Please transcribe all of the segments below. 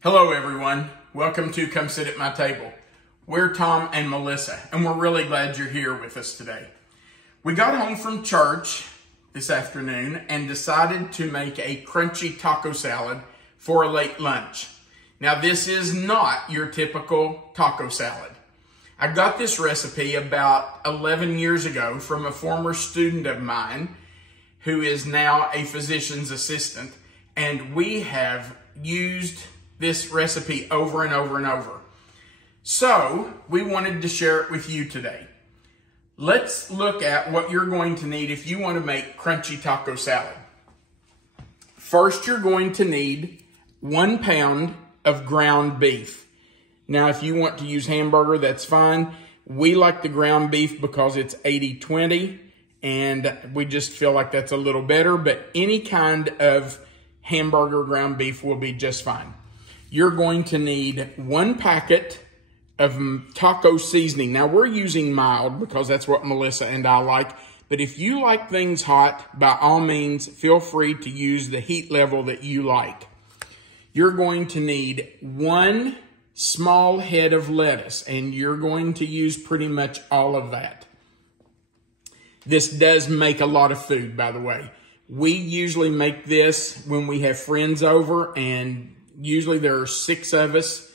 Hello everyone, welcome to Come Sit at My Table. We're Tom and Melissa, and we're really glad you're here with us today. We got home from church this afternoon and decided to make a crunchy taco salad for a late lunch. Now this is not your typical taco salad. I got this recipe about 11 years ago from a former student of mine who is now a physician's assistant, and we have used this recipe over and over and over. So we wanted to share it with you today. Let's look at what you're going to need if you want to make crunchy taco salad. First, you're going to need 1 pound of ground beef. Now, if you want to use hamburger, that's fine. We like the ground beef because it's 80-20, and we just feel like that's a little better, but any kind of hamburger ground beef will be just fine. You're going to need 1 packet of taco seasoning. Now, we're using mild because that's what Melissa and I like. But if you like things hot, by all means, feel free to use the heat level that you like. You're going to need 1 small head of lettuce, and you're going to use pretty much all of that. This does make a lot of food, by the way. We usually make this when we have friends over, and usually there are 6 of us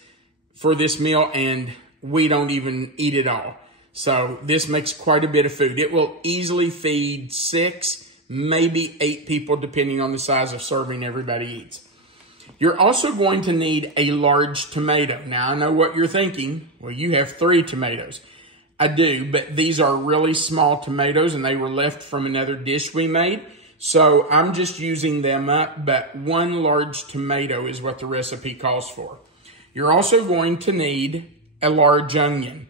for this meal, and we don't even eat it all. So this makes quite a bit of food. It will easily feed 6, maybe 8 people, depending on the size of serving everybody eats. You're also going to need a large tomato. Now, I know what you're thinking. Well, you have 3 tomatoes. I do, but these are really small tomatoes, and they were left from another dish we made. So I'm just using them up, but 1 large tomato is what the recipe calls for. You're also going to need a large onion.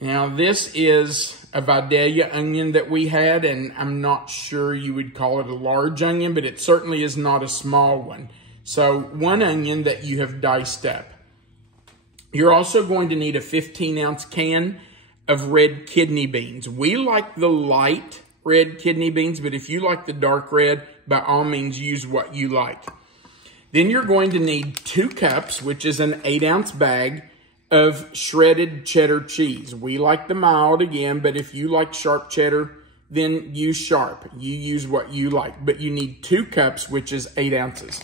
Now this is a Vidalia onion that we had, and I'm not sure you would call it a large onion, but it certainly is not a small one. So 1 onion that you have diced up. You're also going to need a 15-ounce can of red kidney beans. We like the light red kidney beans, but if you like the dark red, by all means use what you like. Then you're going to need 2 cups, which is an 8-ounce bag of shredded cheddar cheese. We like the mild again, but if you like sharp cheddar, then use sharp. You use what you like, but you need 2 cups, which is 8 ounces.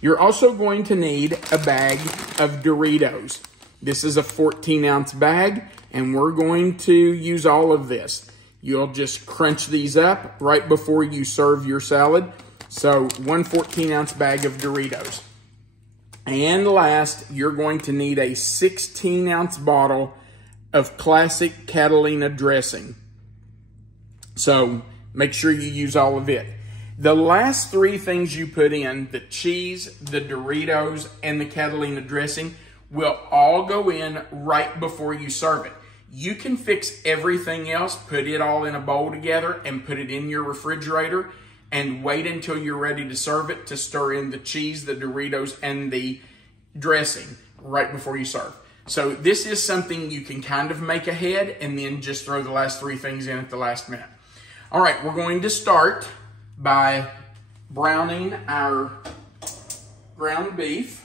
You're also going to need a bag of Doritos. This is a 14-ounce bag, and we're going to use all of this. You'll just crunch these up right before you serve your salad. So 1 14-ounce bag of Doritos. And last, you're going to need a 16-ounce bottle of classic Catalina dressing. So make sure you use all of it. The last 3 things you put in, the cheese, the Doritos, and the Catalina dressing, will all go in right before you serve it. You can fix everything else, put it all in a bowl together and put it in your refrigerator and wait until you're ready to serve it to stir in the cheese, the Doritos, and the dressing right before you serve. So this is something you can kind of make ahead and then just throw the last 3 things in at the last minute. All right, we're going to start by browning our ground beef.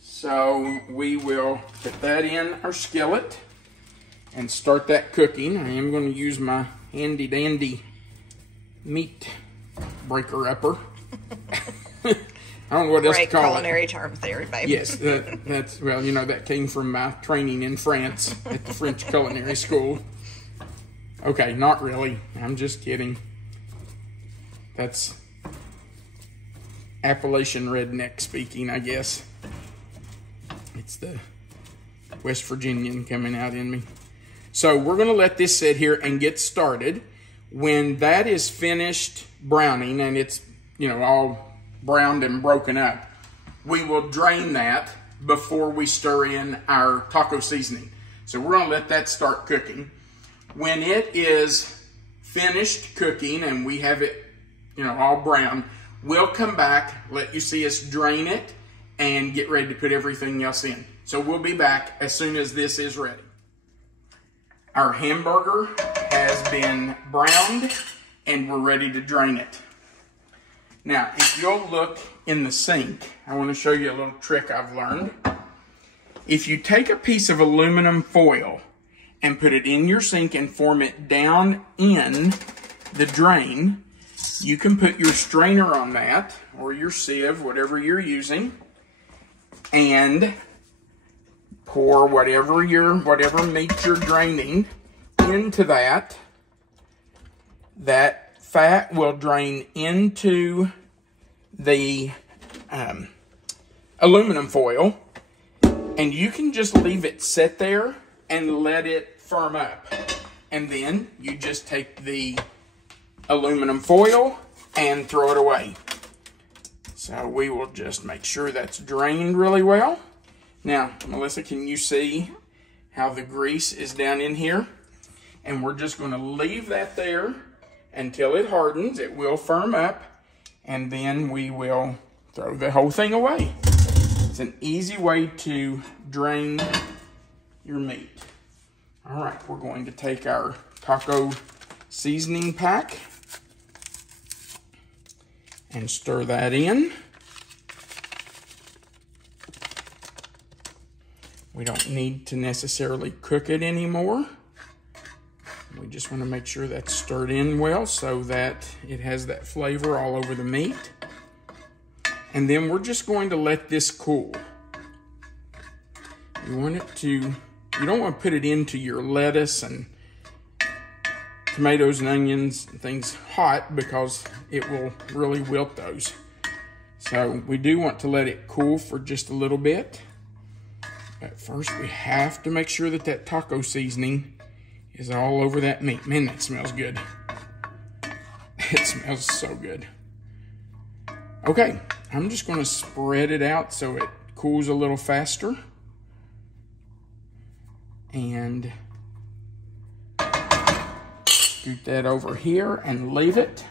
So we will put that in our skillet and start that cooking. I am going to use my handy dandy meat breaker upper. I don't know what else to call it. Culinary terms there, babe. Yes, that's, well, you know, that came from my training in France at the French Culinary School. Okay, not really. I'm just kidding. That's Appalachian redneck speaking, I guess. It's the West Virginian coming out in me. So we're going to let this sit here and get started. When that is finished browning and it's, you know, all browned and broken up, we will drain that before we stir in our taco seasoning. So we're going to let that start cooking. When it is finished cooking and we have it, you know, all brown, we'll come back, let you see us drain it, and get ready to put everything else in. So we'll be back as soon as this is ready. Our hamburger has been browned and we're ready to drain it. Now, if you'll look in the sink, I want to show you a little trick I've learned. If you take a piece of aluminum foil and put it in your sink and form it down in the drain, you can put your strainer on that, or your sieve, whatever you're using, and pour whatever meat you're draining into that. That fat will drain into the aluminum foil, and you can just leave it sit there and let it firm up. And then you just take the aluminum foil and throw it away. So we will just make sure that's drained really well. Now, Melissa, can you see how the grease is down in here? And we're just going to leave that there until it hardens. It will firm up, and then we will throw the whole thing away. It's an easy way to drain your meat. All right, we're going to take our taco seasoning pack and stir that in. We don't need to necessarily cook it anymore. We just want to make sure that's stirred in well so that it has that flavor all over the meat. And then we're just going to let this cool. You want it to, you don't want to put it into your lettuce and tomatoes and onions and things hot, because it will really wilt those. So we do want to let it cool for just a little bit. But first we have to make sure that that taco seasoning is all over that meat. Man, that smells good. It smells so good. Okay, I'm just going to spread it out so it cools a little faster. And scoot that over here and leave it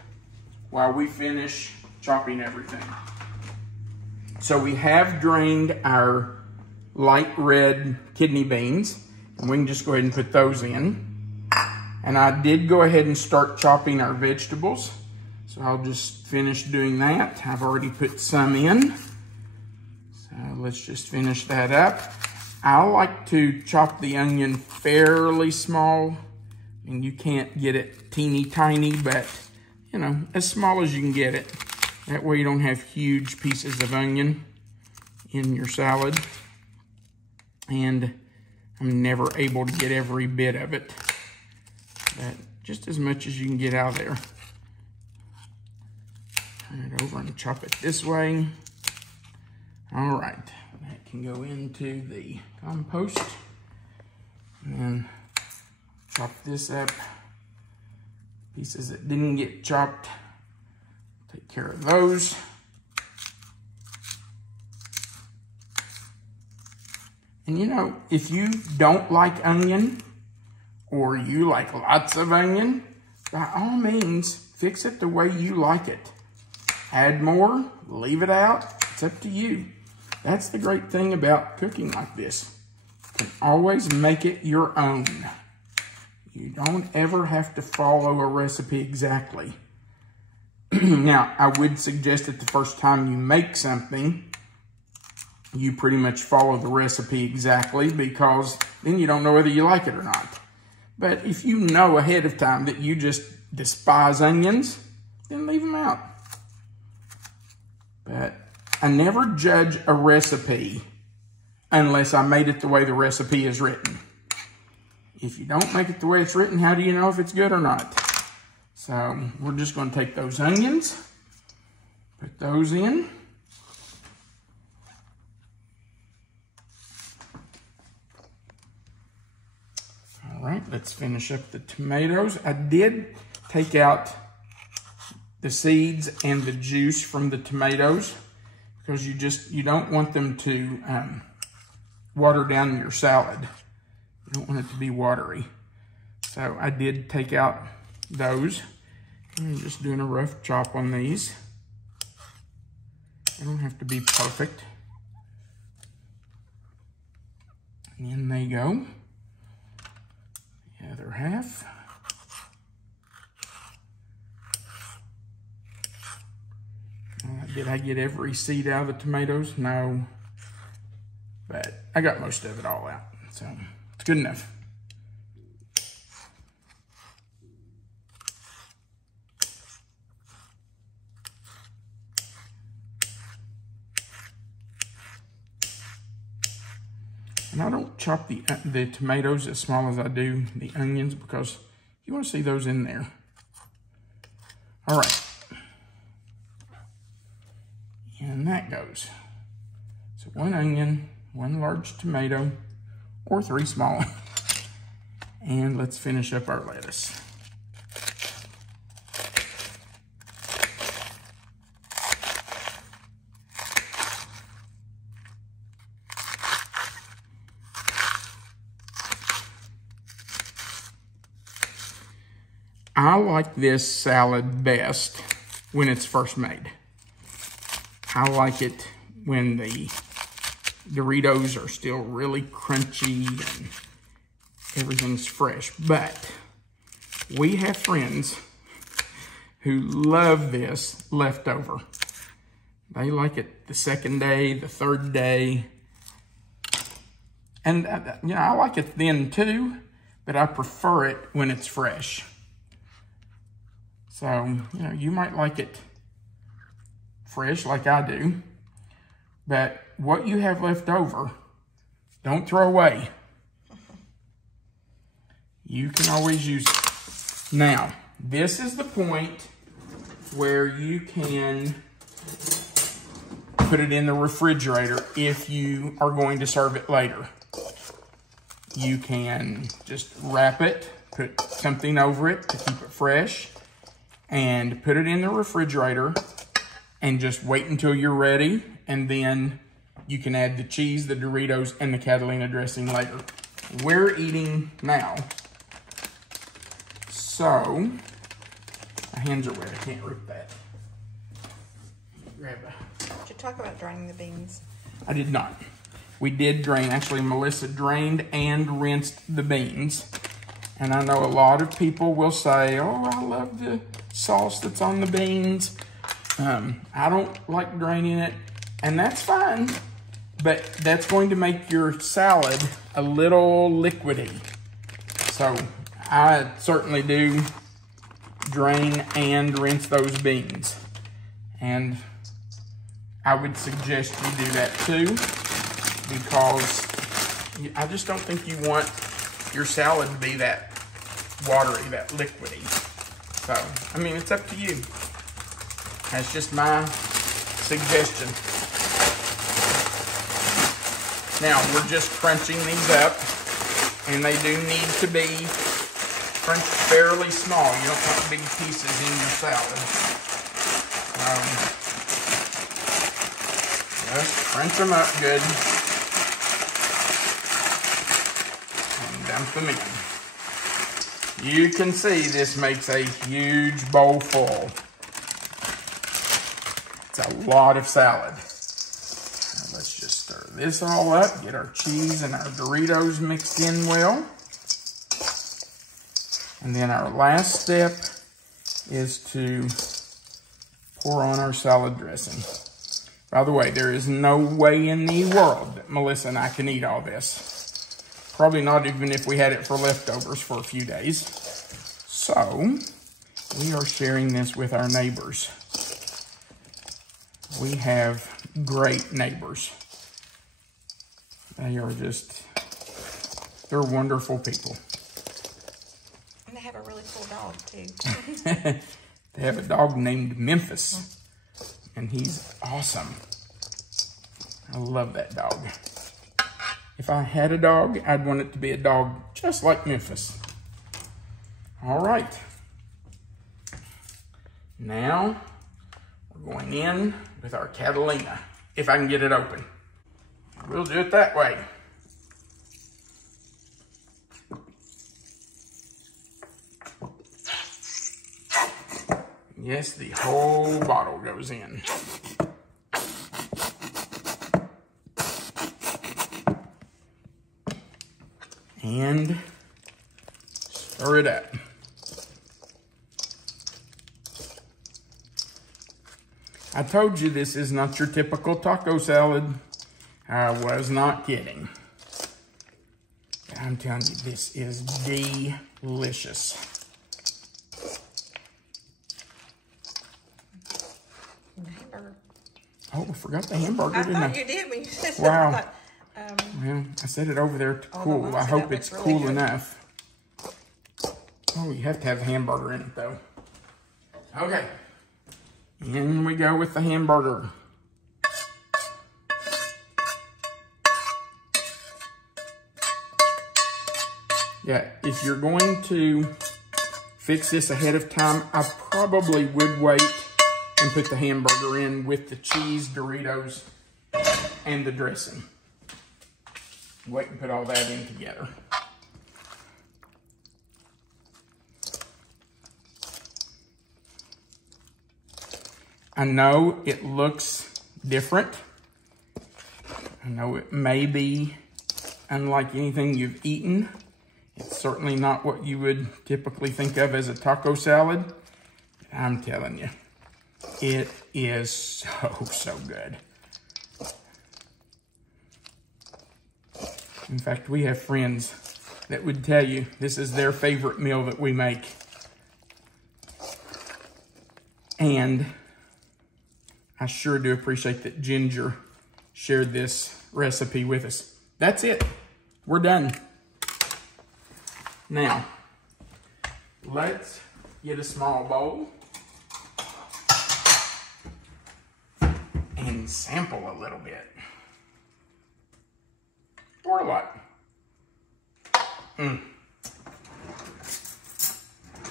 while we finish chopping everything. So we have drained our light red kidney beans, and we can just go ahead and put those in. And I did go ahead and start chopping our vegetables, so I'll just finish doing that. I've already put some in, so let's just finish that up. I like to chop the onion fairly small. I mean, you can't get it teeny tiny, but you know, as small as you can get it. That way you don't have huge pieces of onion in your salad. And I'm never able to get every bit of it, but just as much as you can get out of there. Turn it over and chop it this way. All right, that can go into the compost. And then chop this up. Pieces that didn't get chopped, take care of those. And you know, if you don't like onion, or you like lots of onion, by all means, fix it the way you like it. Add more, leave it out, it's up to you. That's the great thing about cooking like this. You can always make it your own. You don't ever have to follow a recipe exactly. Now, I would suggest that the first time you make something, you pretty much follow the recipe exactly, because then you don't know whether you like it or not. But if you know ahead of time that you just despise onions, then leave them out. But I never judge a recipe unless I made it the way the recipe is written. If you don't make it the way it's written, how do you know if it's good or not? So we're just going to take those onions, put those in. All right, let's finish up the tomatoes. I did take out the seeds and the juice from the tomatoes, because you don't want them to water down your salad. You don't want it to be watery. So I did take out those. I'm just doing a rough chop on these. They don't have to be perfect. And in they go. The other half. Did I get every seed out of the tomatoes? No. But I got most of it all out, so it's good enough. And I don't chop the tomatoes as small as I do the onions because you want to see those in there. All right. And that goes. So 1 onion, 1 large tomato, or 3 small. And let's finish up our lettuce. I like this salad best when it's first made. I like it when the Doritos are still really crunchy and everything's fresh. But we have friends who love this leftover. They like it the second day, the third day. And, you know, I like it then too, but I prefer it when it's fresh. So, you know, you might like it fresh like I do, but what you have left over, don't throw away. You can always use it. Now, this is the point where you can put it in the refrigerator if you are going to serve it later. You can just wrap it, put something over it to keep it fresh, and put it in the refrigerator and just wait until you're ready. And then you can add the cheese, the Doritos, and the Catalina dressing later. We're eating now. So, my hands are wet, I can't rip that. Grab a... Did you talk about draining the beans? I did not. We did drain. Actually, Melissa drained and rinsed the beans. And I know a lot of people will say, oh, I love the sauce that's on the beans. I don't like draining it, and that's fine, but that's going to make your salad a little liquidy. So I certainly do drain and rinse those beans. And I would suggest you do that too, because I just don't think you want your salad to be that watery, that liquidy. So, I mean, it's up to you. That's just my suggestion. Now, we're just crunching these up, and they do need to be crunched fairly small. You don't want big pieces in your salad. Just crunch them up good. And dump them in. You can see this makes a huge bowl full. It's a lot of salad. Now let's just stir this all up, get our cheese and our Doritos mixed in well. And then our last step is to pour on our salad dressing. By the way, there is no way in the world that Melissa and I can eat all this. Probably not even if we had it for leftovers for a few days. So, we are sharing this with our neighbors. We have great neighbors. They are just, they're wonderful people. And they have a really cool dog too. They have a dog named Memphis, and he's awesome. I love that dog. If I had a dog, I'd want it to be a dog just like Memphis. All right. Now, we're going in with our Catalina, if I can get it open. We'll do it that way. Yes, the whole bottle goes in. And stir it up. I told you this is not your typical taco salad. I was not kidding. I'm telling you, this is delicious. Hamburger. Oh, I forgot the hamburger, didn't I? I thought you did when you said that. Wow. I thought, Well, I set it over there to Oh, cool. the I ones hope that it's looks really cool good. enough. Oh, you have to have a hamburger in it, though. Okay. In we go with the hamburger. Yeah, if you're going to fix this ahead of time, I probably would wait and put the hamburger in with the cheese, Doritos, and the dressing. Wait and put all that in together. I know it looks different. I know it may be unlike anything you've eaten. It's certainly not what you would typically think of as a taco salad. I'm telling you, it is so good. In fact, we have friends that would tell you this is their favorite meal that we make. And I sure do appreciate that Ginger shared this recipe with us. That's it. We're done. Now, let's get a small bowl and sample a little bit. Or a lot.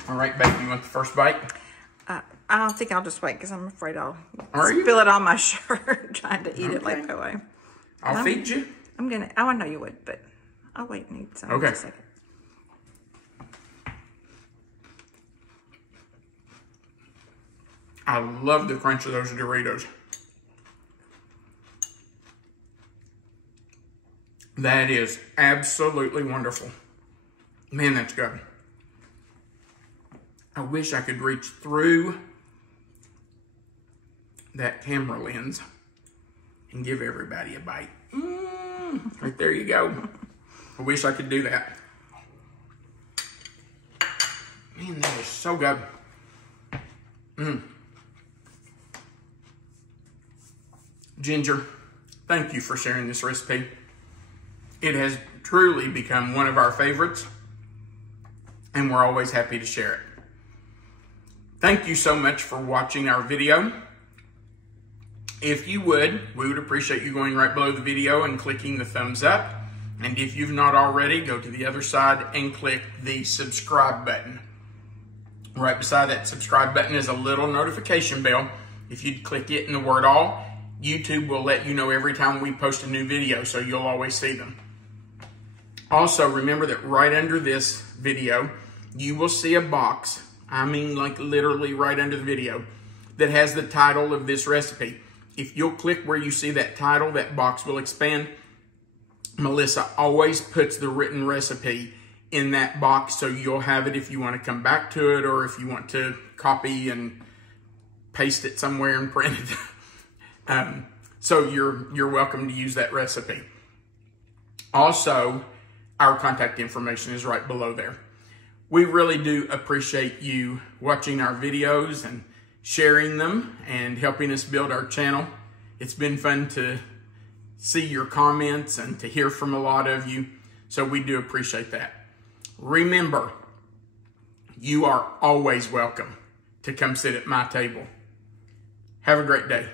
All right, baby, you want the first bite? I don't think I'll just wait because I'm afraid I'll Are you? spill it on my shirt trying to eat it like that way. I'll feed you. I'm gonna. Oh, I know you would, but I'll wait and eat some. Okay. In a second. I love the crunch of those Doritos. That is absolutely wonderful. Man, that's good. I wish I could reach through that camera lens and give everybody a bite. Right there you go. I wish I could do that. Man, that is so good. Ginger, thank you for sharing this recipe. It has truly become one of our favorites, and we're always happy to share it. Thank you so much for watching our video. If you would, we would appreciate you going right below the video and clicking the thumbs up. And if you've not already, go to the other side and click the subscribe button. Right beside that subscribe button is a little notification bell. If you'd click it in the word all, YouTube will let you know every time we post a new video, so you'll always see them. Also, remember that right under this video, you will see a box, I mean like literally right under the video, that has the title of this recipe. If you'll click where you see that title, that box will expand. Melissa always puts the written recipe in that box, so you'll have it if you want to come back to it, or if you want to copy and paste it somewhere and print it. So you're welcome to use that recipe. Also, our contact information is right below there. We really do appreciate you watching our videos and sharing them and helping us build our channel. It's been fun to see your comments and to hear from a lot of you, so we do appreciate that. Remember, you are always welcome to come sit at my table. Have a great day.